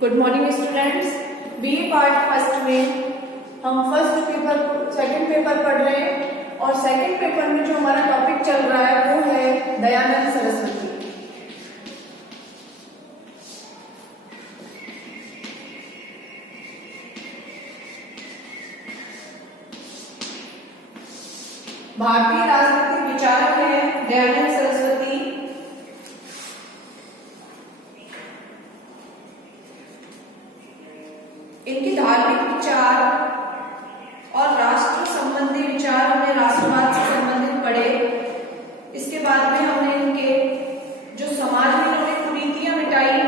Good morning students. BA part first में हम second paper पढ़ रहे हैं और सेकंड पेपर में जो हमारा टॉपिक चल रहा है वो है दयानंद सरस्वती। भारतीय राजनीतिक विचारक हैं दयानंद सरस्वती। इनके धार्मिक विचार और राष्ट्र संबंधी विचार हमने राष्ट्रवाद से संबंधित पढ़े। इसके बाद में हमने इनके जो समाज में इन्होंने कुरीतियां मिटाई,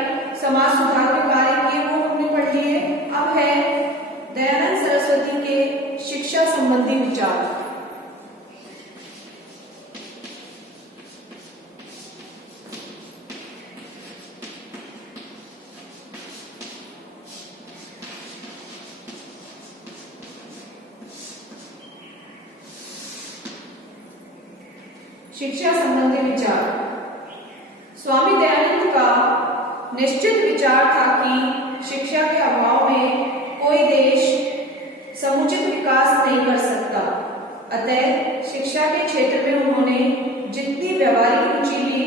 समाज सुधार के कार्य किए वो हमने पढ़ लिए। अब है दयानंद सरस्वती के शिक्षा संबंधी विचार। शिक्षा संबंधी विचार। स्वामी दयानंद का निश्चित विचार था कि शिक्षा के अभाव में कोई देश समुचित विकास नहीं कर सकता। अतः शिक्षा के क्षेत्र में उन्होंने जितनी व्यवहारिक रुचि ली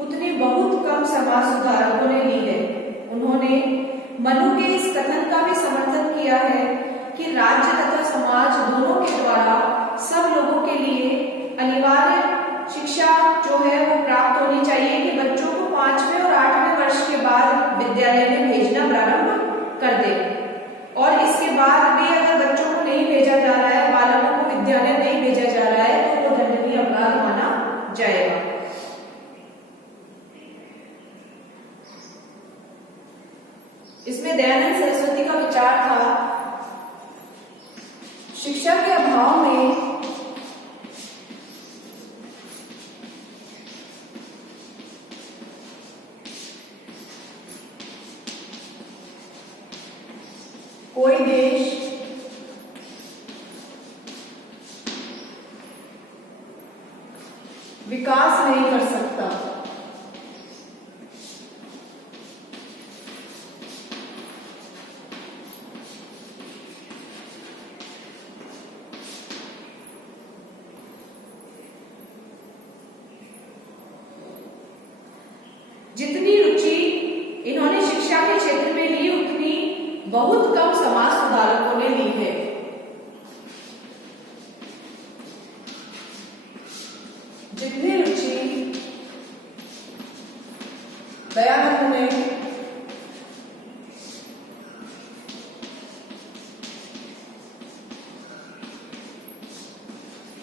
उतनी बहुत कम समाज सुधारकों ने ली है। उन्होंने मनु के इस कथन का भी समर्थन किया है कि राज्य तथा समाज दोनों के द्वारा सब लोगों के लिए अनिवार्य शिक्षा जो है वो प्राप्त होनी चाहिए कि बच्चों को 5वें और 8वें वर्ष के बाद विद्यालय में भेजना प्रारंभ कर दे और इसके बाद भी अगर बच्चों को नहीं भेजा जा रहा है, बालकों को विद्यालय नहीं भेजा जा रहा है तो वो दंडनीय अपराध माना जाएगा। इसमें दयानंद सरस्वती का विचार था शिक्षा के अभाव में कोई देश विकास नहीं कर सकता। जितनी रुचि इन्होंने शिक्षा के क्षेत्र में ली उतनी बहुत कम समाज सुधारकों ने ली है। जितनी रुचि दयानंद ने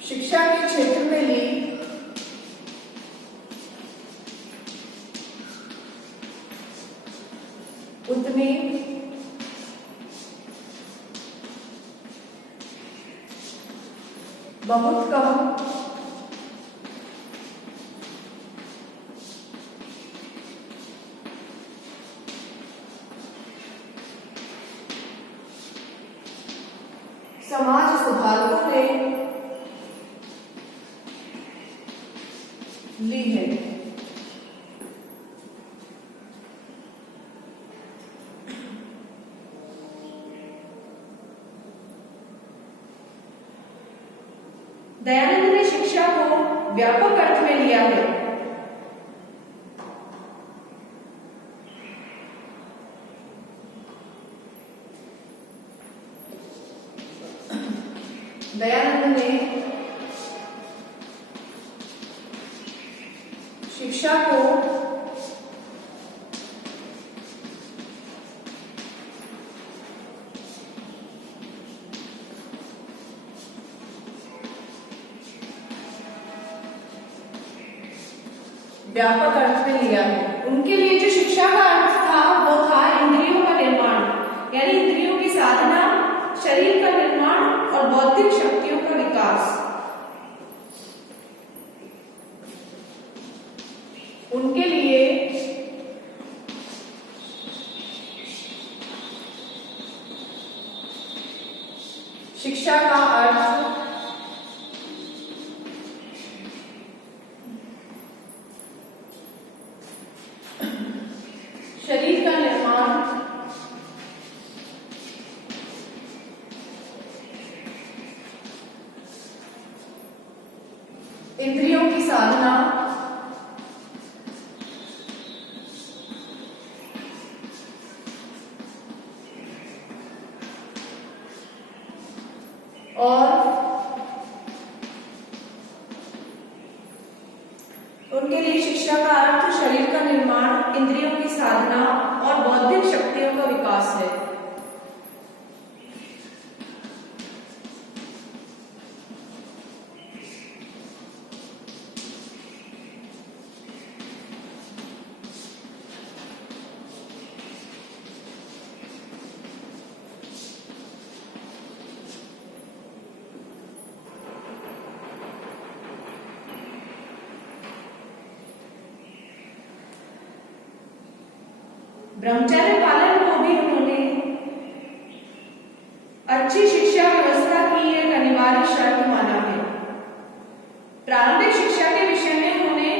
शिक्षा के क्षेत्र में ली उतनी बहुत कम समाज सुधारकों ने ली है। दयानंद ने शिक्षा को व्यापक अर्थ में लिया है। दयानंद ने शिक्षा को व्यापक अर्थ में लिया है। उनके लिए जो शिक्षा का अर्थ था वो था इंद्रियों का निर्माण, यानी इंद्रियों की साधना, शरीर का निर्माण और बौद्धिक शक्तियों का विकास। उनके लिए शिक्षा का अर्थ शरीर का निर्माण साधना और उनके लिए शिक्षा का अर्थ शरीर का निर्माण, इंद्रियों की साधना और बौद्धिक शक्तियों का विकास है। ब्रह्मचर्य पालन को भी उन्होंने अच्छी शिक्षा व्यवस्था की एक अनिवार्य शर्त माना है। प्रारंभिक शिक्षा के विषय में उन्होंने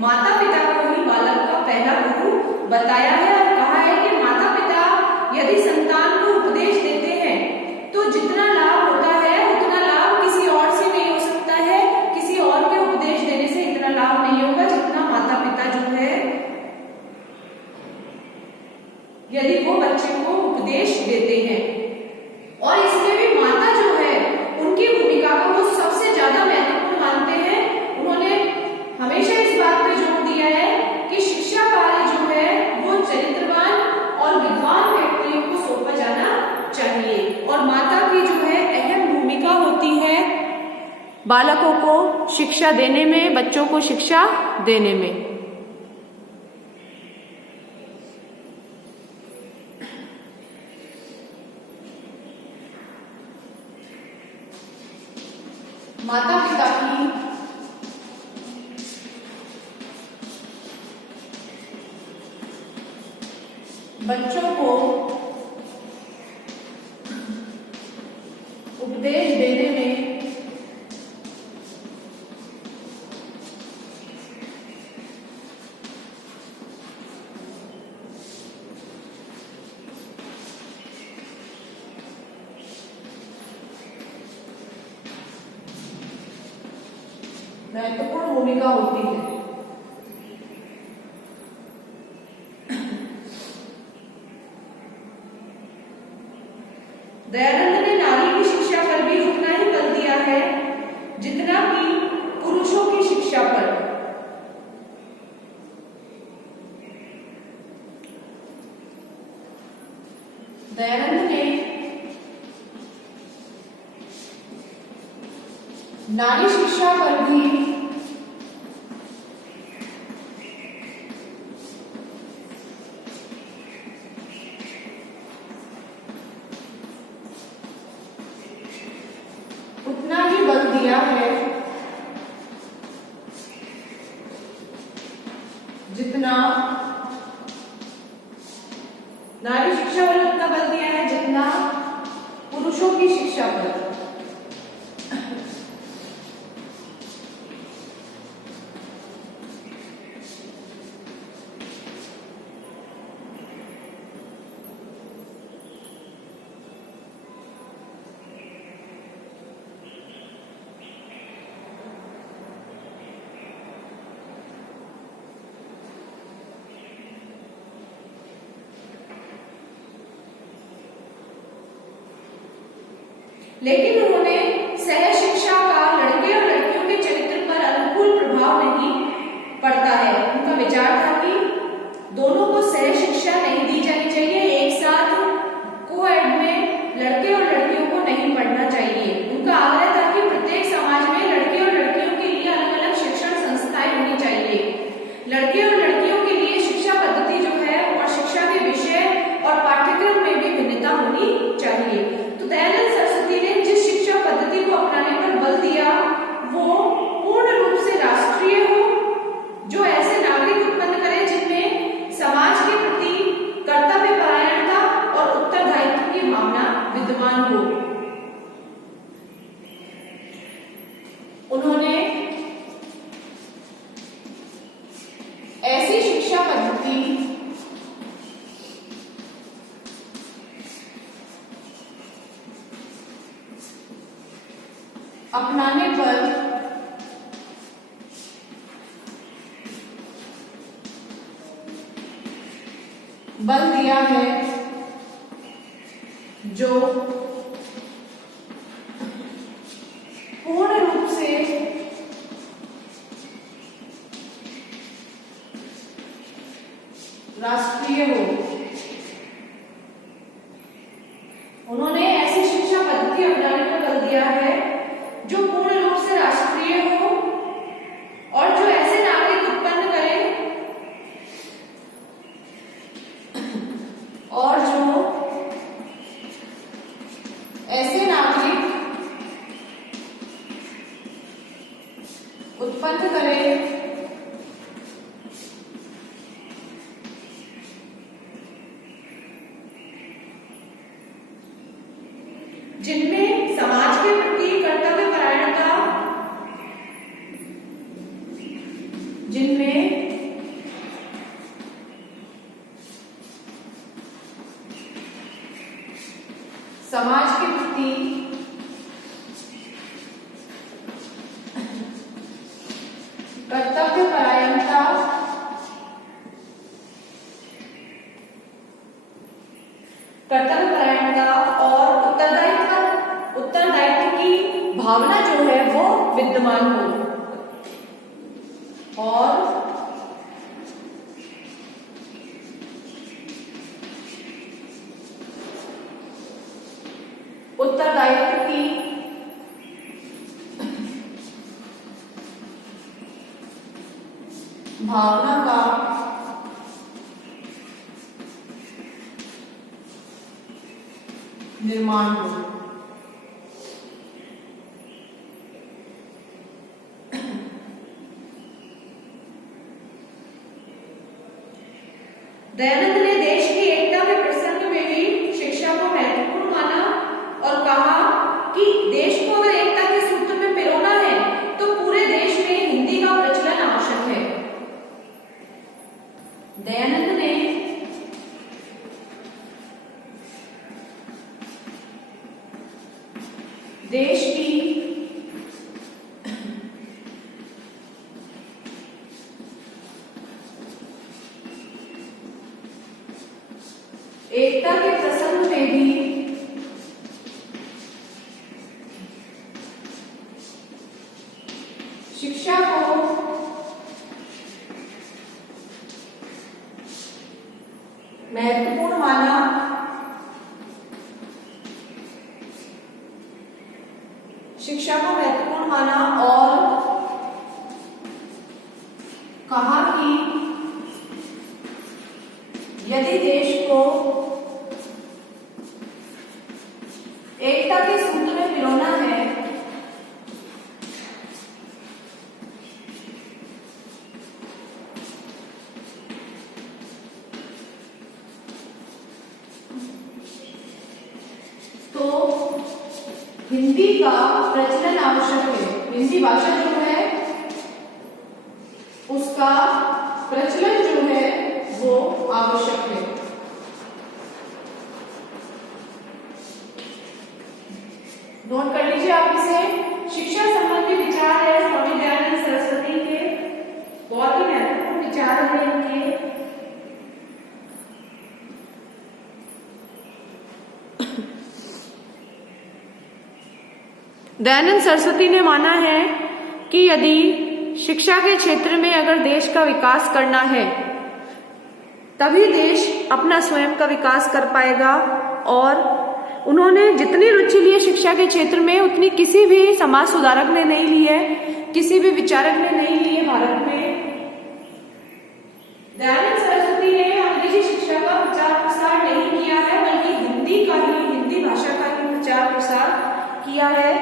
माता पिता को ही बालक का पहला गुरु बताया है और कहा है कि माता पिता यदि संतान को उपदेश देते हैं तो जितना लाभ होता है उतना लाभ किसी और से नहीं हो सकता है, किसी और के उपदेश देने से इतना लाभ नहीं होगा जितना माता पिता जो है यदि वो बच्चे को उपदेश देते हैं। और इसमें भी माता जो है उनकी भूमिका को वो सबसे ज्यादा महत्वपूर्ण मानते हैं। उन्होंने हमेशा इस बात पे जोर दिया है कि शिक्षा कार्य जो है वो चरित्रवान और विद्वान व्यक्तियों को सौंपा जाना चाहिए और माता की जो है अहम भूमिका होती है बालकों को शिक्षा देने में, बच्चों को शिक्षा देने में। माता पिता की बच्चों को उपदेश देने में महत्वपूर्ण भूमिका होती है। दयानंद ने नारी की शिक्षा पर भी उतना ही बल दिया है जितना कि पुरुषों की शिक्षा पर। दयानंद ने नारी शिक्षा पर भी उतना ही बल दिया है जितना नारी शिक्षा पर उतना बल दिया है जितना पुरुषों की शिक्षा पर। लेकिन उन्होंने सह शिक्षा का लड़के और लड़कियों के चरित्र पर अनुकूल प्रभाव नहीं पड़ता है। उनका विचार था कि दोनों को सह शिक्षा नहीं दी जानी चाहिए, एक साथ कोएड में लड़के और लड़कियों को नहीं पढ़ना चाहिए। उनका आग्रह था कि प्रत्येक समाज में लड़के और लड़कियों के लिए अलग अलग शिक्षण संस्थाएं होनी चाहिए। लड़के और लड़कियों के लिए शिक्षा पद्धति जो है और शिक्षा के विषय और पाठ्यक्रम में भी भिन्नता होनी चाहिए। तो दयानंद सरस्वती ने जिस शिक्षा पद्धति को अपनाने पर बल दिया वो पूर्ण रूप से राष्ट्रीय हो, जो ऐसे नागरिक उत्पन्न करे जिनमें समाज के प्रति कर्तव्य परायणता और उत्तरदायित्व की भावना विद्यमान हो। उन्होंने ऐसी शिक्षा पद्धति अपनाने पर बल दिया है जो पूर्ण रूप से राष्ट्रीय हो। उन्होंने ऐसी शिक्षा पद्धति अपनाने पर बल दिया है जो पूर्ण रूप से राष्ट्रीय हो और जो ऐसे नागरिक उत्पन्न करे और जो ऐसे नागरिक उत्पन्न करे जिनमें समाज के प्रति कर्तव्य परायणता, जिनमें समाज के प्रति कर्तव्य परायणता, और उत्तरदायित्व की भावना जो है वो विद्यमान हो और उत्तरदायित्व की भावना का निर्माण हो। दयानंद ने देश की एकता के प्रसंग में भी शिक्षा को महत्वपूर्ण माना और कहा कि देश को अगर एकता के सूत्र में पिरोना है तो पूरे देश में हिंदी का प्रचलन आवश्यक है। दयानंद ने देश की एकता के प्रसंग में भी शिक्षा को महत्वपूर्ण माना और कहा कि यदि देश को एकता के सूत्र में पिरोना है तो हिंदी का प्रचलन आवश्यक है। हिंदी भाषा जो है उसका प्रचलन जो है वो आवश्यक है। नोट कर लीजिए आप इसे। शिक्षा संबंधी विचार है स्वामी दयानंद सरस्वती के, बहुत ही महत्वपूर्ण विचार है इनके। दयानंद सरस्वती ने माना है कि यदि शिक्षा के क्षेत्र में अगर देश का विकास करना है तभी देश अपना स्वयं का विकास कर पाएगा। और उन्होंने जितनी रुचि ली है शिक्षा के क्षेत्र में उतनी किसी भी समाज सुधारक ने नहीं ली है, किसी भी विचारक ने नहीं ली है भारत में। दयानंद सरस्वती ने अंग्रेजी शिक्षा का प्रचार प्रसार नहीं किया है बल्कि हिंदी भाषा का ही प्रचार प्रसार किया है।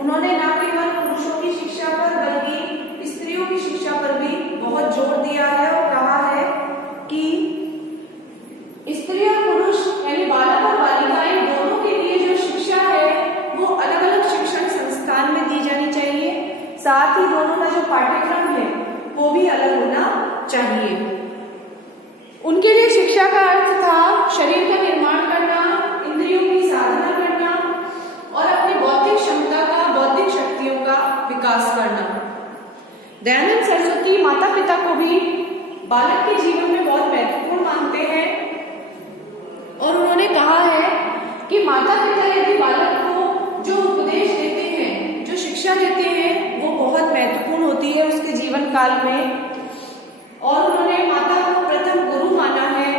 उन्होंने न केवल पुरुषों की शिक्षा पर बल्कि स्त्रियों की शिक्षा पर भी बहुत जोर दिया है और कहा है कि स्त्री और पुरुष यानी बालक और बालिकाएं दोनों के लिए जो शिक्षा है वो अलग अलग शिक्षण संस्थान में दी जानी चाहिए। साथ ही दोनों का जो पाठ्यक्रम है वो भी अलग होना चाहिए। उनके लिए शिक्षा का अर्थ था शरीर का निर्माण करना, इंद्रियों की साधना करना और अपनी बौद्धिक क्षमता का, बौद्धिक शक्तियों का विकास करना। दयानंद सरस्वती माता पिता को भी बालक के जीवन में बहुत महत्वपूर्ण मानते हैं दी है उसके जीवन काल में, और उन्होंने माता को प्रथम गुरु माना है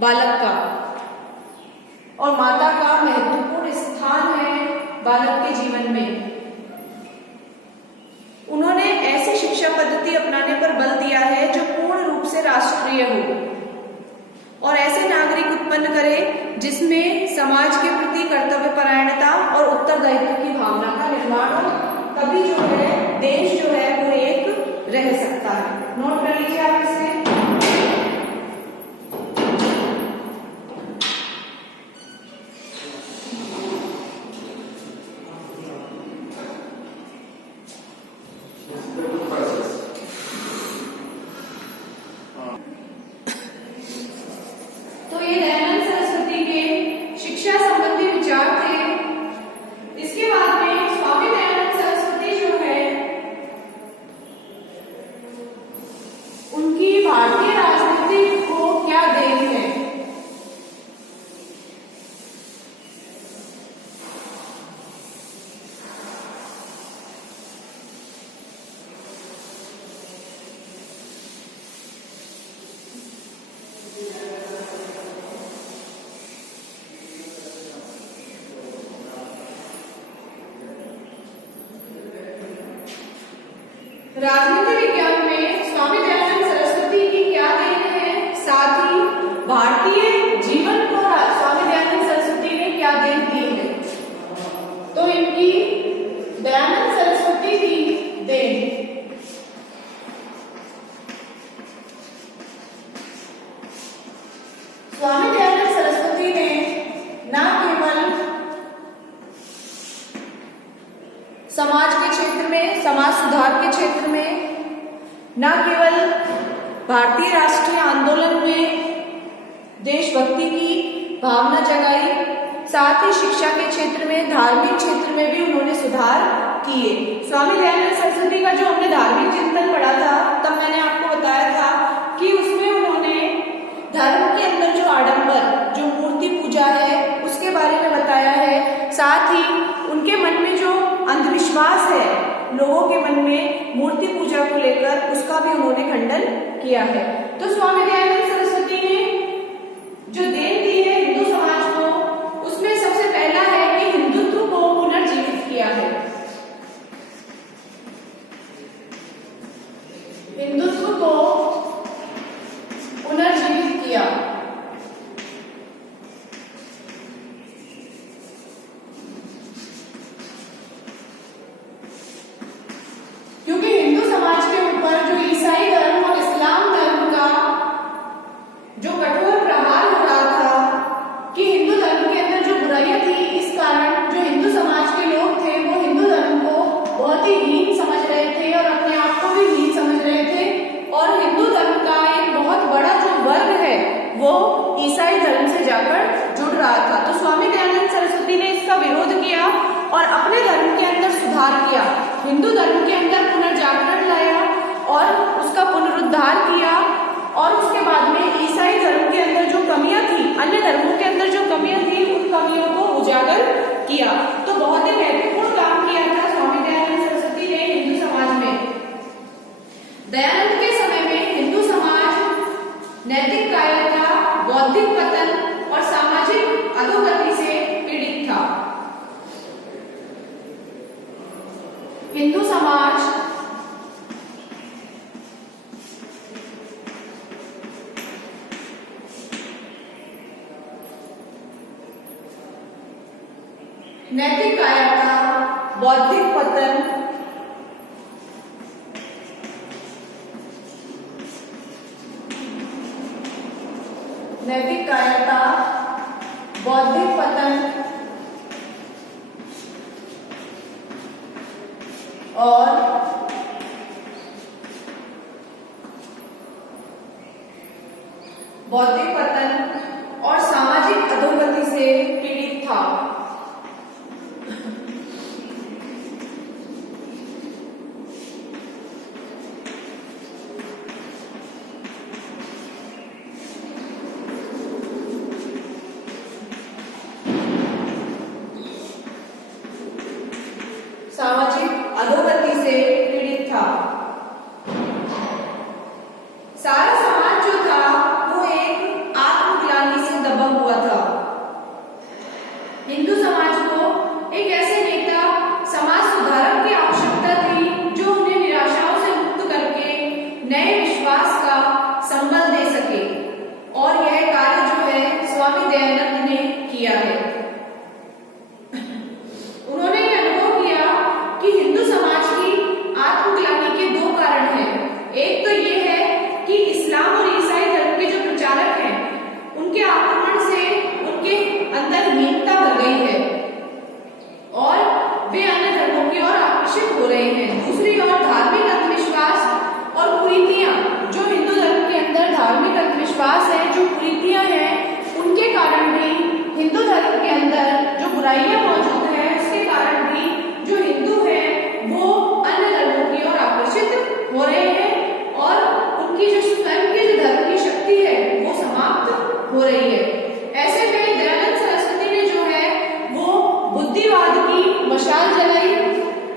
बालक का, और माता का महत्वपूर्ण स्थान है बालक के जीवन में। उन्होंने ऐसी शिक्षा पद्धति अपनाने पर बल दिया है जो पूर्ण रूप से राष्ट्रीय हो और ऐसे नागरिक उत्पन्न करे जिसमें समाज के प्रति कर्तव्य परायणता और उत्तरदायित्व की भावना का निर्माण हो, तभी जो है देश जो है वो एक रह सकता है। नोट कर लीजिए आप इसे। तो ये दयानंद सरस्वती के शिक्षा संबंधी विचार थे। इसके बाद में स्वामी दयानंद सरस्वती जो है उनकी भारतीय राजनीति को क्या देन है। राजनीति विज्ञान में स्वामी दयानंद सरस्वती की क्या देन है, साथ ही भारतीय जीवन को स्वामी दयानंद सरस्वती ने क्या देन दी है। तो इनकी दयानंद सरस्वती की देन, स्वामी दयानंद सरस्वती ने न केवल समाज के क्षेत्र में, समाज सुधार के क्षेत्र में, न केवल भारतीय राष्ट्रीय आंदोलन में देशभक्ति की भावना जगाई, साथ ही शिक्षा के क्षेत्र में, धार्मिक क्षेत्र में भी उन्होंने सुधार किए। स्वामी दयानंद सरस्वती का जो हमने धार्मिक चिंतन पढ़ा था, तब मैंने आपको बताया था कि उसमें उन्होंने धर्म के अंदर जो आडंबर, जो मूर्ति पूजा है, उसके बारे में बताया है। साथ ही उनके मन में जो अंधविश्वास है लोगों के मन में मूर्ति पूजा को लेकर, उसका भी उन्होंने खंडन किया है। तो स्वामी दयानंद सरस्वती ने जो देन दी है हिंदू समाज को, उसमें सबसे पहला है कि हिंदुत्व को पुनर्जीवित किया है। हिंदुत्व को पुनर्जीवित किया। क्योंकि हिंदू समाज के ऊपर जो ईसाई धर्म और इस्लाम धर्म का जो कठोर प्रहार हो रहा था, कि हिंदू धर्म के अंदर जो बुराइयां थी, इस कारण जो हिंदू समाज के लोग थे वो हिंदू धर्म को बहुत ही हीन समझ रहे थे और अपने आप को भी हीन समझ रहे थे, और हिंदू धर्म का एक बहुत बड़ा जो वर्ग है वो ईसाई धर्म से जाकर जुड़ रहा था। तो स्वामी दयानंद सरस्वती ने इसका विरोध किया और अपने धर्म के अंदर सुधार किया, हिंदू धर्म के अंदर पुनर्जागरण लाया और उसका पुनरुद्धार किया, और उसके बाद में ईसाई धर्म के अंदर जो कमियां थी, अन्य धर्मों के अंदर जो कमियां थी, उन कमियों को उजागर किया। तो बहुत ही महत्वपूर्ण काम किया था स्वामी दयानंद सरस्वती ने हिंदू समाज में। दयानंद के समय में हिंदू समाज नैतिक कायरता, बौद्धिक पतन और सामाजिक अधोगति से पीड़ित था। हिंदू समाज नैतिक कायरता, बौद्धिक पतन नैतिक कायरता, बौद्धिक पतन और बौद्धिक पतन और सामाजिक अधोगति से पीड़ित था। सामाजिक अधोगति से पीड़ित था। किया है। उन्होंने ये अनुभव किया कि हिंदू समाज की आत्मग्लानि के दो कारण हैं। एक तो ये है कि इस्लाम और ईसाई धर्म के जो प्रचारक हैं उनके आक्रमण से उनके अंदर हीनता बढ़ गई है और वे अन्य धर्मों की ओर आकर्षित हो रहे हैं। दूसरी ओर धार्मिक अंधविश्वास और कुरीतियां, जो हिंदू धर्म के अंदर धार्मिक अंधविश्वास है, जो कुरीतियां हैं, उनके कारण भी हिंदू धर्म के अंदर जो बुराइयां मौजूद हैं उसके कारण भी जो हिंदू हैं वो अन्य धर्मों की ओर आकर्षित हो रहे हैं और उनकी जो स्वयं की जो धर्म की शक्ति है वो समाप्त हो रही है। ऐसे में दयानंद सरस्वती ने जो है वो बुद्धिवाद की मशाल जलाई,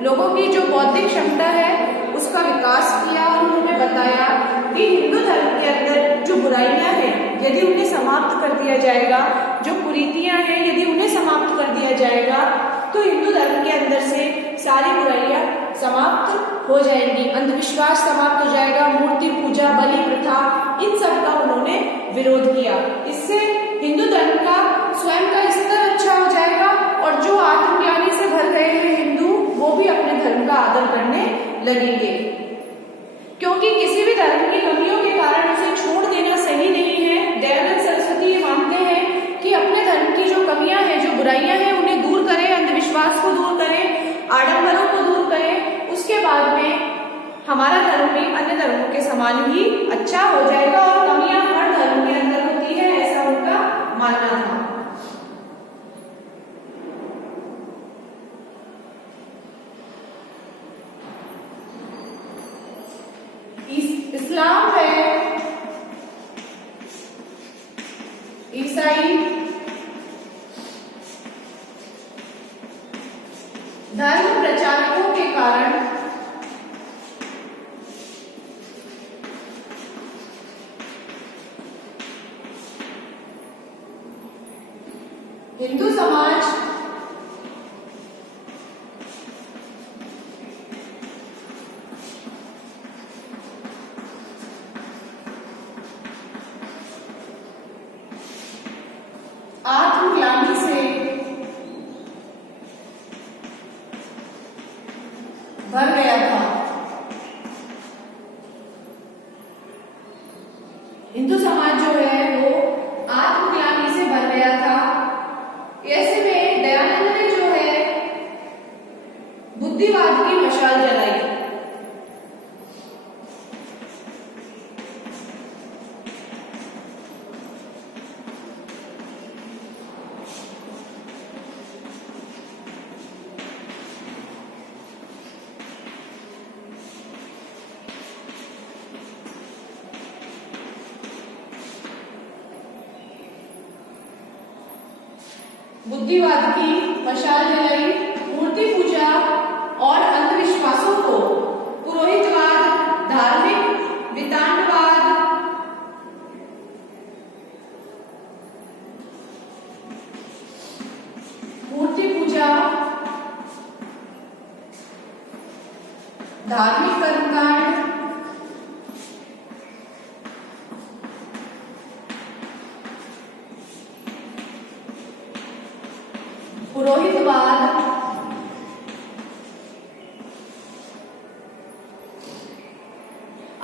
लोगों की जो बौद्धिक क्षमता है उसका विकास किया और उन्होंने बताया कि हिंदू धर्म के अंदर जो बुराइयां हैं यदि उन्हें समाप्त कर दिया जाएगा, जो कुरीतियां हैं यदि उन्हें समाप्त कर दिया जाएगा तो हिंदू धर्म के अंदर से सारी बुराइयां समाप्त हो जाएंगी, अंधविश्वास समाप्त हो जाएगा, मूर्ति पूजा, बलि प्रथा, इन सब का उन्होंने विरोध किया। इससे हिंदू धर्म का स्वयं का स्तर अच्छा हो जाएगा और जो आत्मज्ञानी से भर गए हैं हिंदू वो भी अपने धर्म का आदर करने लगेंगे, क्योंकि किसी भी धर्म की कमियों के कारण उसे छोड़ देना सही नहीं है। दयानंद सरस्वती ये मानते हैं कि अपने धर्म की जो कमियां हैं, जो बुराइयां हैं, उन्हें दूर करें, अंधविश्वास को दूर करें, आडंबरों को दूर करें, उसके बाद में हमारा धर्म भी अन्य धर्मों के समान ही अच्छा हो जाएगा और कमियां हर धर्म के अंदर होती है, ऐसा उनका मानना था। इस्लाम है, ईसाई धर्म प्रचारकों के कारण हिंदू समाज आत्मग्लानि से भर गया था। हिंदू समाज जो है वो आत्मग्लानि से भर गया था। ऐसे में दयानंद ने जो है बुद्धिवाद की मशाल जलाई। बुद्धिवाद की मशाल जलाई, मूर्ति पूजा और अंधविश्वासों को, पुरोहितवाद, धार्मिक वितांडवाद, मूर्ति पूजा, धार्मिक कर्मकांड, पुरोहितवाद,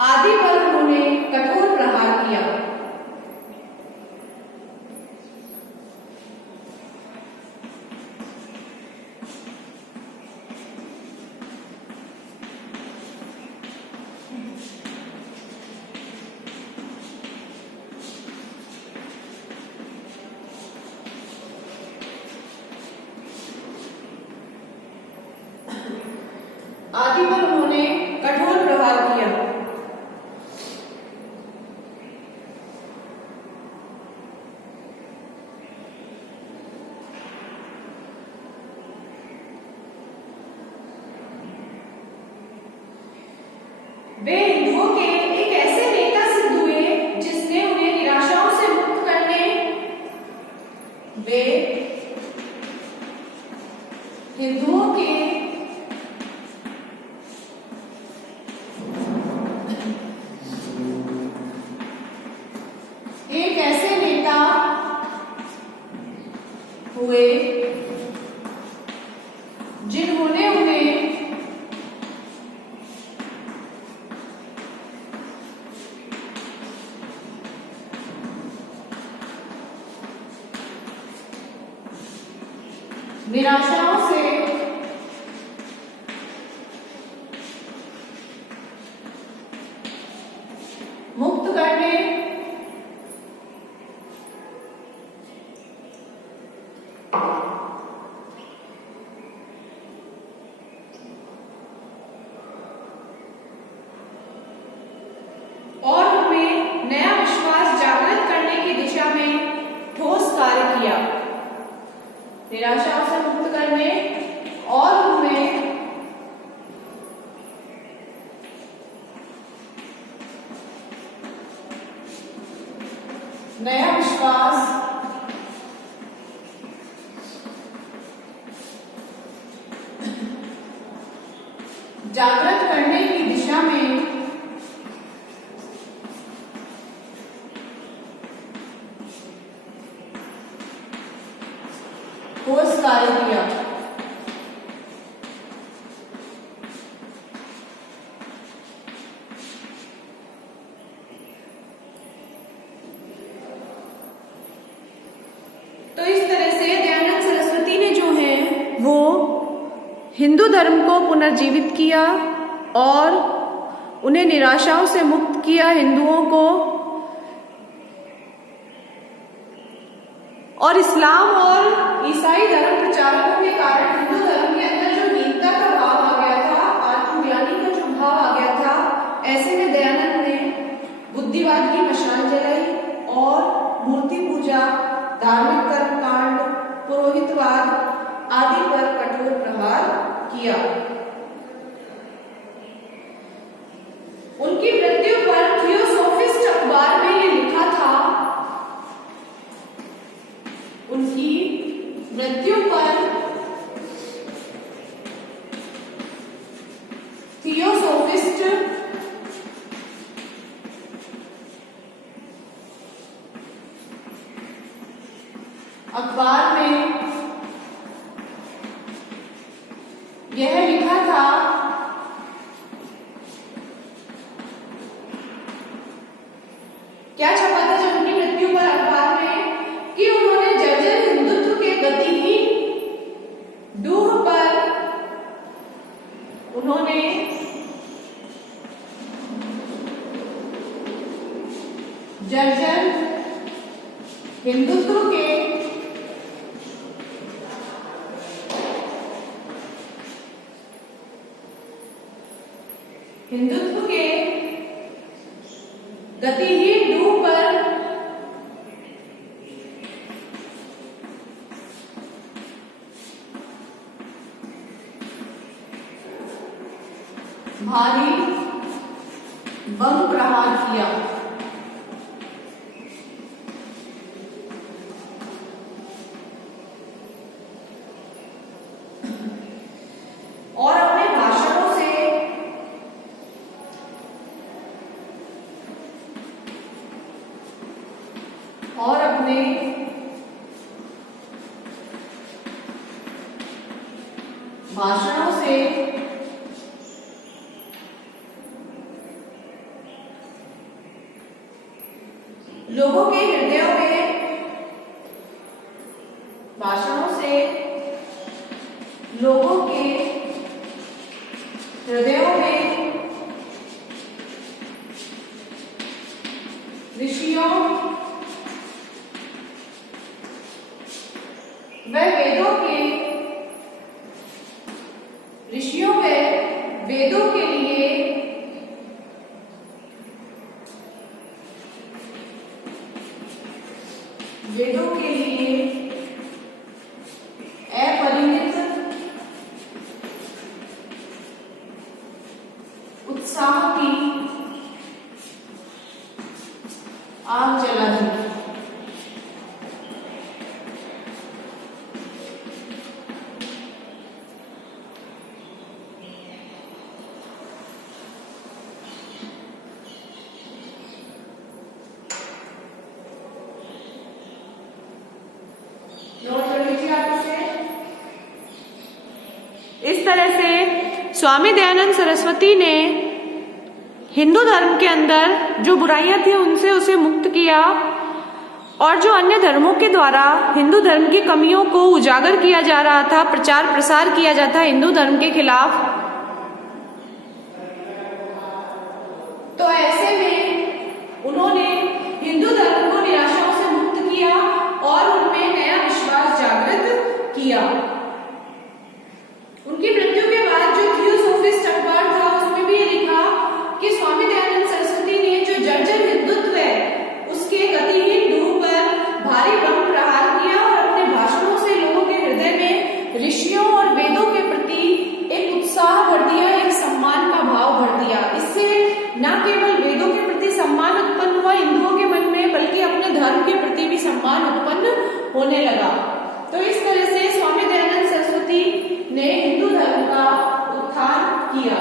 आदि पर उन्होंने कठोर प्रहार किया। आदि पर उन्होंने कठोर प्रहार किया। वे हिंदुओं के एक ऐसे नेता सिद्ध हुए जिसने उन्हें निराशाओं से मुक्त करने, वे हिंदुओं के एक ऐसे नेता हुए जिन्होंने उन्हें निराशाओं से मुक्त करने और उनमें नया विश्वास जागृत करने की दिशा में ठोस कार्य किया। निराशाओं से मुक्त करने और उनमें नया विश्वास जागृत करने की दिशा में ठोस कार्य किया। तो इस तरह से दयानंद सरस्वती ने जो है वो हिंदू धर्म को पुनर्जीवित किया और उन्हें निराशाओं से मुक्त किया हिंदुओं को, और इस्लाम और ईसाई धर्म प्रचारकों के कारण हिंदू धर्म के अंदर जो हीनता का भाव आ गया था, आत्मज्ञानी का जो भाव आ गया था, ऐसे में दयानंद ने बुद्धिवाद की मशाल जलाई और मूर्ति पूजा, धार्मिक कर्मकांड, पुरोहितवाद आदि पर कठोर प्रहार किया। उनकी मृत्यु पर थियोसोफिस्ट अखबार में ये लिखा था, उनकी मृत्यु पर थियोसोफिस्ट अखबार में यह लिखा था क्या छपा था जब उनकी मृत्यु पर अखबार में कि उन्होंने जर्जर हिंदुत्व के गतिहीन डूह पर उन्होंने जर्जर हिंदुत्व के गतिहीन डूह पर भारी बम प्रहार किया। और अपने भाषणों से लोगों के हृदयों में, भाषणों से लोगों के हृदयों में ऋषियों व वेदों के लिए अपरिमित उत्साह की आग जला दी। इस तरह से स्वामी दयानंद सरस्वती ने हिंदू धर्म के अंदर जो बुराइयां थी उनसे उसे मुक्त किया और जो अन्य धर्मों के द्वारा हिंदू धर्म की कमियों को उजागर किया जा रहा था, प्रचार प्रसार किया जाता हिंदू धर्म के खिलाफ, तो ऐसे में उन्होंने हिंदू धर्म को निराशाओं से मुक्त किया और उनमें नया विश्वास जागृत किया। उनकी मृत्यु के बाद जो थियोसोफिस्ट अखबार था उसमें भी ये लिखा कि स्वामी दयानंद सरस्वती ने जो जर्जर हिंदुत्व है उसके गतिहीन ध्रुव पर भारी बम प्रहार किया और अपने भाषणों से लोगों के हृदय में ऋषियों और वेदों के प्रति एक उत्साह भर दिया, एक सम्मान का भाव भर दिया। इससे न केवल वेदों के प्रति सम्मान उत्पन्न हुआ हिंदुओं के मन में, बल्कि अपने धर्म के प्रति भी सम्मान उत्पन्न होने लगा। तो इस तरह से स्वामी दयानंद सरस्वती ने हिंदू धर्म का उत्थान किया।